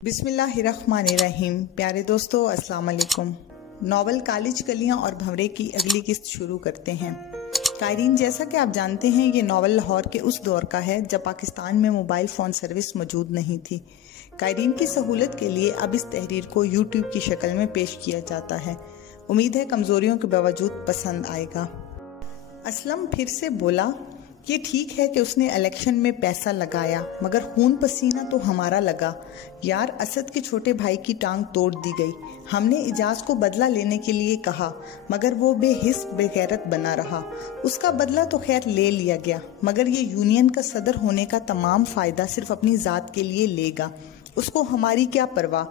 बिस्मिल्लाहिर्रहमानिर्रहीम। प्यारे दोस्तों, अस्सलाम वालेकुम। नॉवल कालिज कलियां और भंवरे की अगली किस्त शुरू करते हैं। कायरीन, जैसा कि आप जानते हैं, ये नॉवल लाहौर के उस दौर का है जब पाकिस्तान में मोबाइल फ़ोन सर्विस मौजूद नहीं थी। कायरीन की सहूलत के लिए अब इस तहरीर को यूट्यूब की शक्ल में पेश किया जाता है। उम्मीद है कमज़ोरियों के बावजूद पसंद आएगा। असलम फिर से बोला, ये ठीक है कि उसने इलेक्शन में पैसा लगाया, मगर खून पसीना तो हमारा लगा। यार, असद के छोटे भाई की टांग तोड़ दी गई। हमने इजाज को बदला लेने के लिए कहा, मगर वो बेहिस बेगैरत बना रहा। उसका बदला तो खैर ले लिया गया, मगर ये यूनियन का सदर होने का तमाम फायदा सिर्फ अपनी जात के लिए लेगा। उसको हमारी क्या परवाह,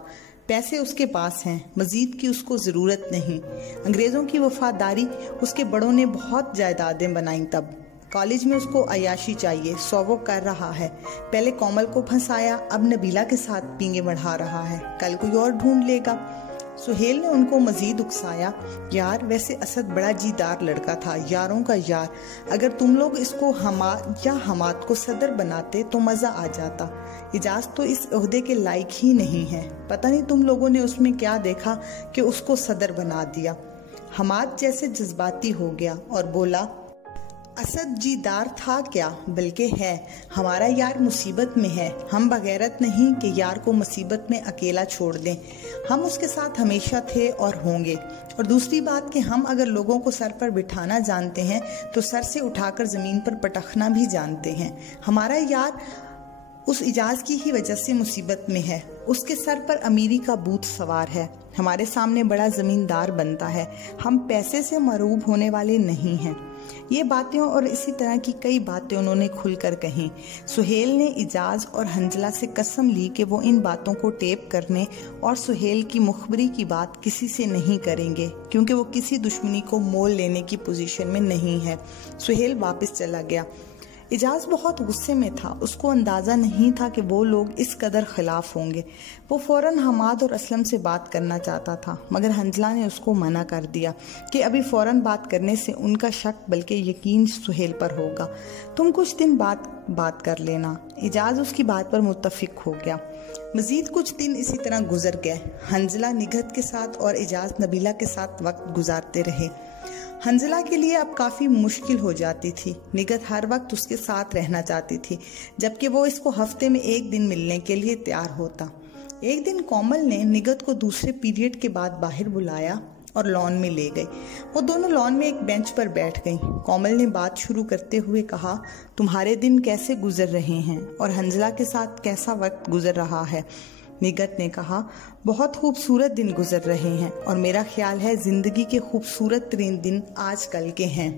पैसे उसके पास हैं, मजीद की उसको ज़रूरत नहीं। अंग्रेज़ों की वफादारी, उसके बड़ों ने बहुत जायदादें बनाई। तब कॉलेज में उसको अयाशी चाहिए, सो वो कर रहा है। पहले कोमल को फंसाया, अब नबीला के साथ पींगे बढ़ा रहा है, कल कोई और ढूंढ लेगा। सुहेल ने उनको मजीद उकसाया, यार वैसे असद बड़ा जीदार लड़का था, यारों का यार। अगर तुम लोग इसको हमाद को सदर बनाते तो मज़ा आ जाता। इजाज तो इस ओहदे के लायक ही नहीं है। पता नहीं तुम लोगों ने उसमें क्या देखा कि उसको सदर बना दिया। हमाद जैसे जज्बाती हो गया और बोला, असद जीदार था क्या, बल्कि है। हमारा यार मुसीबत में है, हम बगैरत नहीं कि यार को मुसीबत में अकेला छोड़ दें। हम उसके साथ हमेशा थे और होंगे। और दूसरी बात कि हम अगर लोगों को सर पर बिठाना जानते हैं तो सर से उठाकर ज़मीन पर पटखना भी जानते हैं। हमारा यार उस इजाज की ही वजह से मुसीबत में है। उसके सर पर अमीरी का भूत सवार है, हमारे सामने बड़ा ज़मींदार बनता है। हम पैसे से मरूब होने वाले नहीं हैं। ये बातें और इसी तरह की कई बातें उन्होंने खुलकर कहीं। सुहेल ने इजाज और हंजला से कसम ली कि वो इन बातों को टेप करने और सुहेल की मुखबरी की बात किसी से नहीं करेंगे, क्योंकि वो किसी दुश्मनी को मोल लेने की पोजीशन में नहीं है। सुहेल वापस चला गया। इजाज बहुत गुस्से में था। उसको अंदाज़ा नहीं था कि वो लोग इस कदर खिलाफ होंगे। वो फौरन हमाद और असलम से बात करना चाहता था, मगर हंजला ने उसको मना कर दिया कि अभी फौरन बात करने से उनका शक बल्कि यकीन सुहेल पर होगा। तुम कुछ दिन बाद बात कर लेना। इजाज उसकी बात पर मुत्तफिक हो गया। मजीद कुछ दिन इसी तरह गुजर गए। हंजला निगहत के साथ और इजाज नबीला के साथ वक्त गुजारते रहे। हंजला के लिए अब काफ़ी मुश्किल हो जाती थी। निगहत हर वक्त उसके साथ रहना चाहती थी, जबकि वो इसको हफ्ते में एक दिन मिलने के लिए तैयार होता। एक दिन कोमल ने निगहत को दूसरे पीरियड के बाद बाहर बुलाया और लॉन में ले गई। वो दोनों लॉन में एक बेंच पर बैठ गईं। कोमल ने बात शुरू करते हुए कहा, तुम्हारे दिन कैसे गुजर रहे हैं और हंजला के साथ कैसा वक्त गुजर रहा है? निगहत ने कहा, बहुत खूबसूरत दिन गुजर रहे हैं और मेरा ख्याल है जिंदगी के खूबसूरत तरीन दिन आजकल के हैं।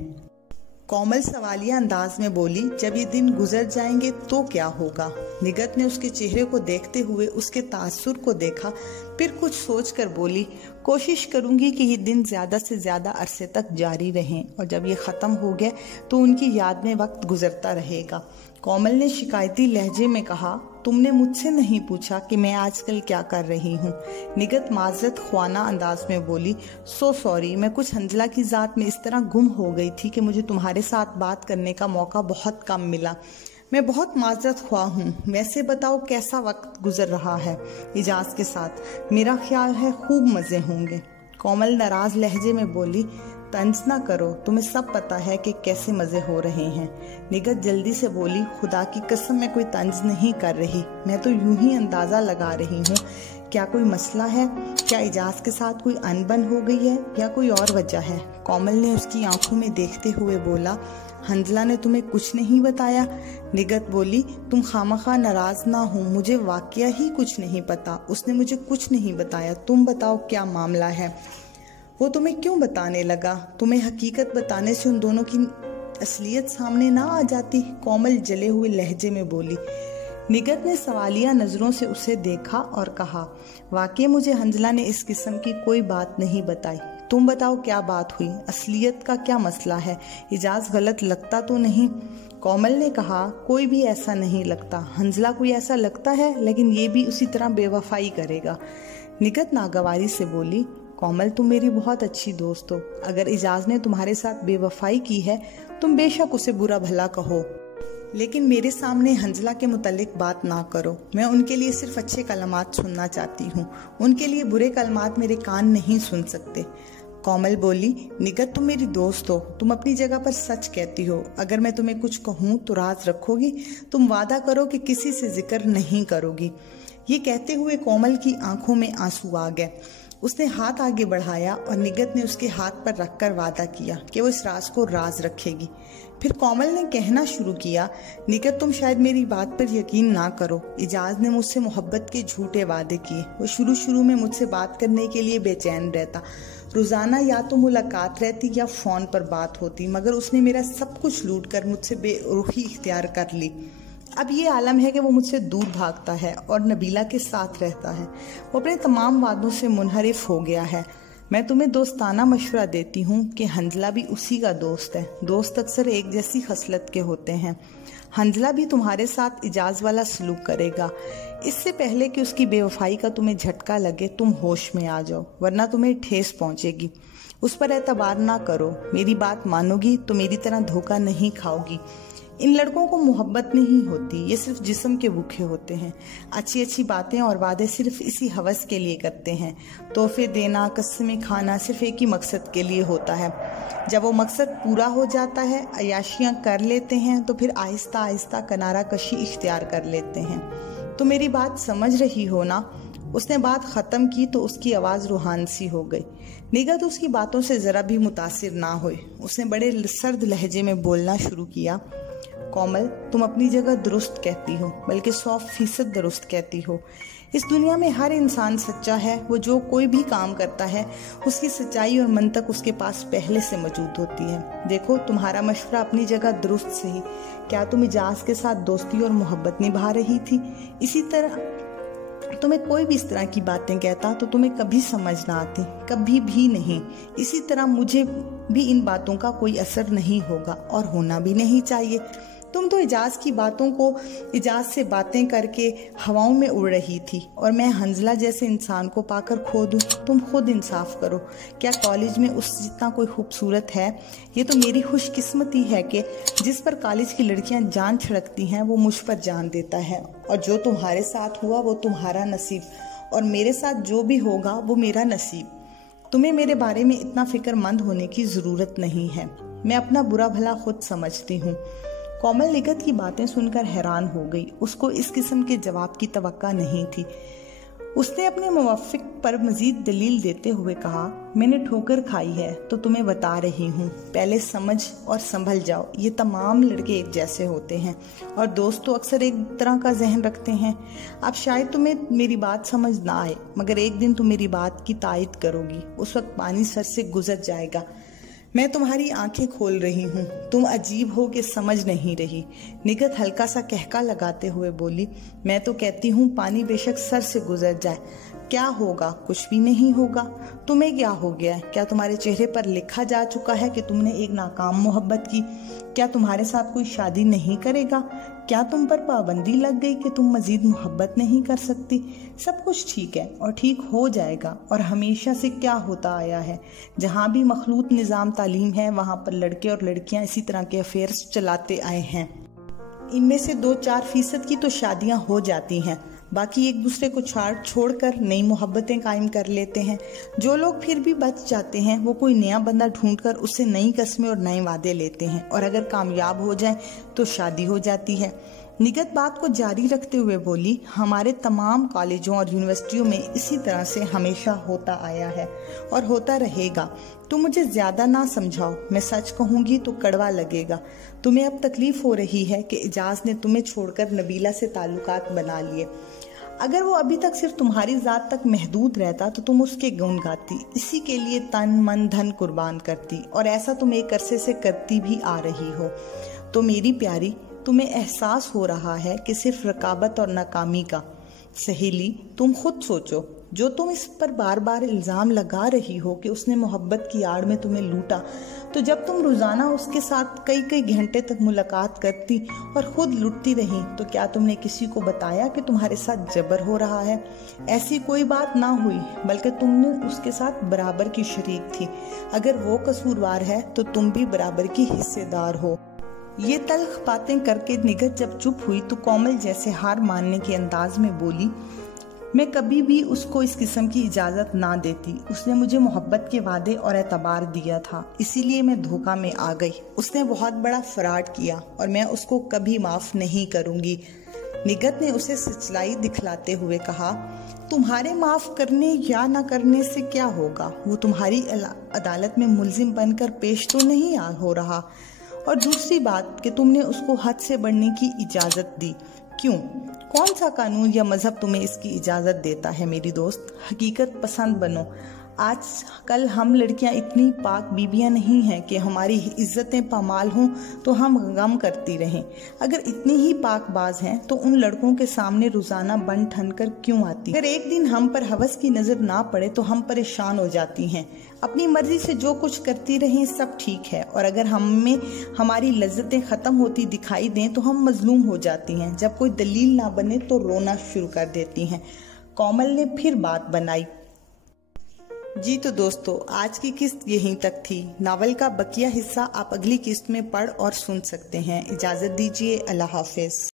कोमल सवालिया अंदाज में बोली, जब ये दिन गुजर जाएंगे तो क्या होगा? निगहत ने उसके चेहरे को देखते हुए उसके तासुर को देखा, फिर कुछ सोचकर बोली, कोशिश करूंगी कि ये दिन ज़्यादा से ज़्यादा अरसे तक जारी रहें और जब ये ख़त्म हो गया तो उनकी याद में वक्त गुजरता रहेगा। कोमल ने शिकायती लहजे में कहा, तुमने मुझसे नहीं पूछा कि मैं आजकल क्या कर रही हूँ। निगहत माजरत ख्वाना अंदाज में बोली, सो सॉरी, मैं कुछ हंजला की ज़ात में इस तरह गुम हो गई थी कि मुझे तुम्हारे साथ बात करने का मौका बहुत कम मिला। मैं बहुत माजरत ख्वाह हूँ। वैसे बताओ कैसा वक्त गुजर रहा है इजाज के साथ? मेरा ख्याल है खूब मज़े होंगे। कोमल नाराज लहजे में बोली, तंज ना करो, तुम्हें सब पता है कि कैसे मज़े हो रहे हैं। निगहत जल्दी से बोली, खुदा की कसम मैं कोई तंज नहीं कर रही, मैं तो यूं ही अंदाज़ा लगा रही हूँ। क्या कोई मसला है? क्या इजाज के साथ कोई अनबन हो गई है या कोई और वजह है? कोमल ने उसकी आंखों में देखते हुए बोला, हंजला ने तुम्हें कुछ नहीं बताया? निगहत बोली, तुम खामखा नाराज ना हो, मुझे वाकया ही कुछ नहीं पता। उसने मुझे कुछ नहीं बताया। तुम बताओ क्या मामला है? वो तुम्हें क्यों बताने लगा? तुम्हें हकीकत बताने से उन दोनों की असलियत सामने ना आ जाती? कोमल जले हुए लहजे में बोली। निगहत ने सवालिया नज़रों से उसे देखा और कहा, वाकई मुझे हंजला ने इस किस्म की कोई बात नहीं बताई। तुम बताओ क्या बात हुई? असलियत का क्या मसला है? इजाज गलत लगता तो नहीं? कोमल ने कहा, कोई भी ऐसा नहीं लगता। हंजला कोई ऐसा लगता है, लेकिन ये भी उसी तरह बेवफाई करेगा। निगहत नागवारी से बोली, कोमल तुम मेरी बहुत अच्छी दोस्त हो। अगर इजाज ने तुम्हारे साथ बेवफाई की है तुम बेशक उसे बुरा भला कहो, लेकिन मेरे सामने हंजला के मुतालिक बात ना करो। मैं उनके लिए सिर्फ अच्छे कलमात सुनना चाहती हूँ, उनके लिए बुरे कलमात मेरे कान नहीं सुन सकते। कोमल बोली, निगत तुम मेरी दोस्त हो, तुम अपनी जगह पर सच कहती हो। अगर मैं तुम्हें कुछ कहूँ तो राज रखोगी? तुम वादा करो कि किसी से जिक्र नहीं करोगी। ये कहते हुए कोमल की आंखों में आंसू आ गए। उसने हाथ आगे बढ़ाया और निगत ने उसके हाथ पर रखकर वादा किया कि वो इस राज को राज रखेगी। फिर कोमल ने कहना शुरू किया, निगत तुम शायद मेरी बात पर यकीन ना करो, इजाज ने मुझसे मोहब्बत के झूठे वादे किए। वो शुरू में मुझसे बात करने के लिए बेचैन रहता। रोजाना या तो मुलाकात रहती या फोन पर बात होती, मगर उसने मेरा सब कुछ लूट कर मुझसे बेरुखी इख्तियार कर ली। अब ये आलम है कि वो मुझसे दूर भागता है और नबीला के साथ रहता है। वो अपने तमाम वादों से मुनहरिफ हो गया है। मैं तुम्हें दोस्ताना मशवरा देती हूँ कि हंजला भी उसी का दोस्त है। दोस्त अक्सर एक जैसी खसलत के होते हैं। हंजला भी तुम्हारे साथ इजाज वाला सलूक करेगा। इससे पहले कि उसकी बेवफाई का तुम्हें झटका लगे, तुम होश में आ जाओ, वरना तुम्हें ठेस पहुंचेगी। उस पर एतबार ना करो। मेरी बात मानोगी तो मेरी तरह धोखा नहीं खाओगी। इन लड़कों को मोहब्बत नहीं होती, ये सिर्फ जिस्म के भूखे होते हैं। अच्छी अच्छी बातें और वादे सिर्फ इसी हवस के लिए करते हैं। तोहफे देना, कस्में खाना सिर्फ एक ही मकसद के लिए होता है। जब वो मकसद पूरा हो जाता है, अयाशियां कर लेते हैं, तो फिर आहिस्ता आहिस्ता किनारा कशी इख्तियार कर लेते हैं। तो मेरी बात समझ रही हो ना? उसने बात खत्म की तो उसकी आवाज रूहान सी हो गई। निगत उसकी बातों से जरा भी मुतासिर ना हुई। उसने बड़े सर्द लहजे में बोलना शुरू किया, कोमल तुम अपनी जगह दुरुस्त कहती हो, बल्कि 100% दुरुस्त कहती हो। इस दुनिया में हर इंसान सच्चा है। वो जो कोई भी काम करता है, उसकी सच्चाई और मंतक उसके पास पहले से मौजूद होती है। देखो, तुम्हारा मशवरा अपनी जगह दुरुस्त सही। क्या तुम इजाज के साथ दोस्ती और मोहब्बत निभा रही थी? इसी तरह तुम्हें कोई भी इस तरह की बातें कहता तो तुम्हें कभी समझ ना आती, कभी भी नहीं। इसी तरह मुझे भी इन बातों का कोई असर नहीं होगा और होना भी नहीं चाहिए। तुम तो इजाज की बातों को इजाज से बातें करके हवाओं में उड़ रही थी और मैं हंजला जैसे इंसान को पाकर खो दूं। तुम खुद इंसाफ करो। क्या कॉलेज में उस जितना कोई खूबसूरत है? ये तो मेरी खुशकिस्मती है कि जिस पर कॉलेज की लड़कियां जान छिड़कती हैं वो मुझ पर जान देता है। और जो तुम्हारे साथ हुआ वो तुम्हारा नसीब, और मेरे साथ जो भी होगा वो मेरा नसीब। तुम्हें मेरे बारे में इतना फिक्रमंद होने की जरूरत नहीं है। मैं अपना बुरा भला खुद समझती हूँ। कोमल निगत की बातें सुनकर हैरान हो गई। उसको इस किस्म के जवाब की तवक्का नहीं थी। उसने अपने मुवाफिक पर मजीद दलील देते हुए कहा, मैंने ठोकर खाई है तो तुम्हें बता रही हूँ, पहले समझ और संभल जाओ। ये तमाम लड़के एक जैसे होते हैं और दोस्त तो अक्सर एक तरह का जहन रखते हैं। अब शायद तुम्हें मेरी बात समझ ना आए, मगर एक दिन तुम मेरी बात की तायद करोगी। उस वक्त पानी सर से गुजर जाएगा। मैं तुम्हारी आंखें खोल रही हूँ, तुम अजीब हो कि समझ नहीं रही। निगत हल्का सा कहका लगाते हुए बोली, मैं तो कहती हूँ पानी बेशक सर से गुजर जाए, क्या होगा? कुछ भी नहीं होगा। तुम्हें क्या हो गया? क्या तुम्हारे चेहरे पर लिखा जा चुका है कि तुमने एक नाकाम मोहब्बत की? क्या तुम्हारे साथ कोई शादी नहीं करेगा? क्या तुम पर पाबंदी लग गई कि तुम मजीद मोहब्बत नहीं कर सकती? सब कुछ ठीक है और ठीक हो जाएगा। और हमेशा से क्या होता आया है, जहाँ भी मखलूत निज़ाम तालीम है वहाँ पर लड़के और लड़कियाँ इसी तरह के अफेयर्स चलाते आए हैं। इनमें से 2-4% की तो शादियाँ हो जाती हैं, बाकी एक दूसरे को छोड़कर नई मोहब्बतें कायम कर लेते हैं। जो लोग फिर भी बच जाते हैं वो कोई नया बंदा ढूंढकर उससे नई कस्में और नए वादे लेते हैं, और अगर कामयाब हो जाए तो शादी हो जाती है। निगत बात को जारी रखते हुए बोली, हमारे तमाम कॉलेजों और यूनिवर्सिटियों में इसी तरह से हमेशा होता आया है और होता रहेगा। तुम मुझे ज्यादा ना समझाओ, मैं सच कहूंगी तो कड़वा लगेगा। तुम्हें अब तकलीफ हो रही है कि इजाज ने तुम्हें छोड़कर नबीला से ताल्लुकात बना लिए। अगर वो अभी तक सिर्फ तुम्हारी जात तक महदूद रहता तो तुम उसके गुण गाती, इसी के लिए तन मन धन कुर्बान करती, और ऐसा तुम एक अरसे से करती भी आ रही हो। तो मेरी प्यारी, तुम्हें एहसास हो रहा है कि सिर्फ रकाबत और नाकामी का। सहेली, तुम खुद सोचो, जो तुम इस पर बार बार इल्ज़ाम लगा रही हो कि उसने मोहब्बत की आड़ में तुम्हें लूटा, तो जब तुम रोज़ाना उसके साथ कई कई घंटे तक मुलाकात करती और खुद लुटती रही, तो क्या तुमने किसी को बताया कि तुम्हारे साथ जबर हो रहा है? ऐसी कोई बात ना हुई, बल्कि तुमने उसके साथ बराबर की शरीक थी। अगर वो कसूरवार है तो तुम भी बराबर की हिस्सेदार हो। ये तल्ख बातें करके निगत जब चुप हुई तो कोमल जैसे हार मानने के अंदाज में बोली, मैं कभी भी उसको इस किस्म की इजाज़त ना देती। उसने मुझे मोहब्बत के वादे और एतबार दिया था, इसीलिए मैं धोखा में आ गई। उसने बहुत बड़ा फ्रॉड किया और मैं उसको कभी माफ़ नहीं करूँगी। निगत ने उसे सच्चाई दिखलाते हुए कहा, तुम्हारे माफ़ करने या ना करने से क्या होगा? वो तुम्हारी अदालत में मुल्जिम बनकर पेश तो नहीं हो रहा। और दूसरी बात कि तुमने उसको हद से बढ़ने की इजाज़त दी। क्यों? कौन सा कानून या मजहब तुम्हें इसकी इजाज़त देता है? मेरी दोस्त, हकीकत पसंद बनो। आज कल हम लड़कियां इतनी पाक बीबियां नहीं हैं कि हमारी इज्जतें पामाल हों तो हम गम करती रहें। अगर इतनी ही पाकबाज हैं तो उन लड़कों के सामने रोजाना बन ठन कर क्यों आती? अगर एक दिन हम पर हवस की नजर ना पड़े तो हम परेशान हो जाती हैं। अपनी मर्जी से जो कुछ करती रहें सब ठीक है, और अगर हमें हमारी लज्जतें खत्म होती दिखाई दें तो हम मजलूम हो जाती हैं। जब कोई दलील ना बने तो रोना शुरू कर देती हैं। कोमल ने फिर बात बनाई। जी तो दोस्तों, आज की किस्त यहीं तक थी। नावल का बकिया हिस्सा आप अगली किस्त में पढ़ और सुन सकते हैं। इजाजत दीजिए। अल्लाह हाफिज।